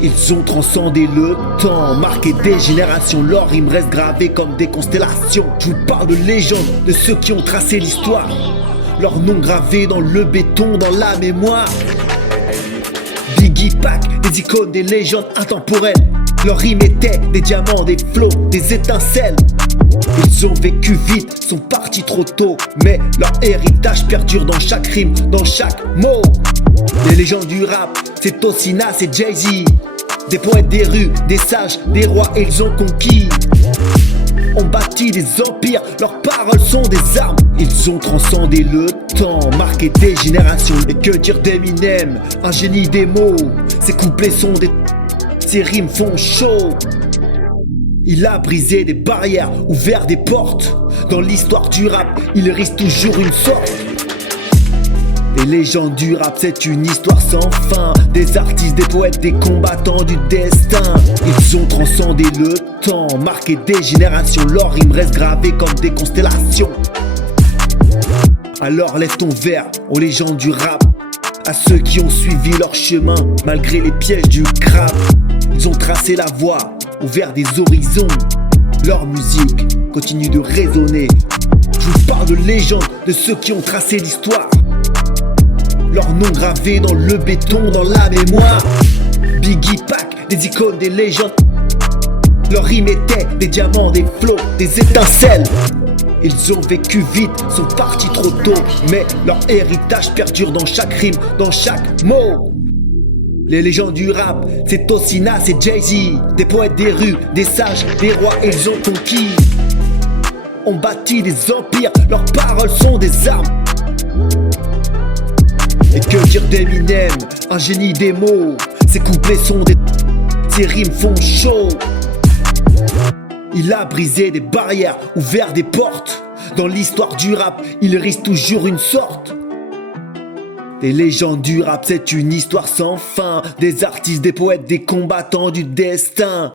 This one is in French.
Ils ont transcendé le temps, marqué des générations. Leurs rimes restent gravées comme des constellations. Je vous parle de légendes, de ceux qui ont tracé l'histoire. Leurs noms gravés dans le béton, dans la mémoire. Biggie, Pac, des icônes, des légendes intemporelles. Leurs rimes étaient des diamants, des flots, des étincelles. Ils ont vécu vite, sont partis trop tôt, mais leur héritage perdure dans chaque rime, dans chaque mot. Les légendes du rap, c'est Tosina, c'est Jay-Z. Des poètes des rues, des sages, des rois, ils ont conquis. Ont bâti des empires, leurs paroles sont des armes. Ils ont transcendé le temps, marqué des générations. Et que dire d'Eminem, un génie des mots. Ses couplets sont des... Ses rimes font chaud. Il a brisé des barrières, ouvert des portes. Dans l'histoire du rap, il reste toujours une sorte. Les légendes du rap, c'est une histoire sans fin. Des artistes, des poètes, des combattants du destin. Ils ont transcendé le temps, marqué des générations. Leurs rimes restent gravées comme des constellations. Alors lève ton verre aux légendes du rap, à ceux qui ont suivi leur chemin malgré les pièges du crap. Ils ont tracé la voie, ouvert des horizons. Leur musique continue de résonner. Je vous parle de légendes, de ceux qui ont tracé l'histoire. Leurs noms gravés dans le béton, dans la mémoire. Biggie, Pac, des icônes, des légendes. Leurs rimes étaient des diamants, des flots, des étincelles. Ils ont vécu vite, sont partis trop tôt, mais leur héritage perdure dans chaque rime, dans chaque mot. Les légendes du rap, c'est Tosina, c'est Jay-Z. Des poètes des rues, des sages, des rois, ils ont conquis. Ont bâti des empires, leurs paroles sont des armes. Et que dire d'Eminem, un génie des mots. Ses couplets sont des... Ses rimes font chaud. Il a brisé des barrières, ouvert des portes. Dans l'histoire du rap, il reste toujours une sorte. Les légendes du rap, c'est une histoire sans fin. Des artistes, des poètes, des combattants du destin.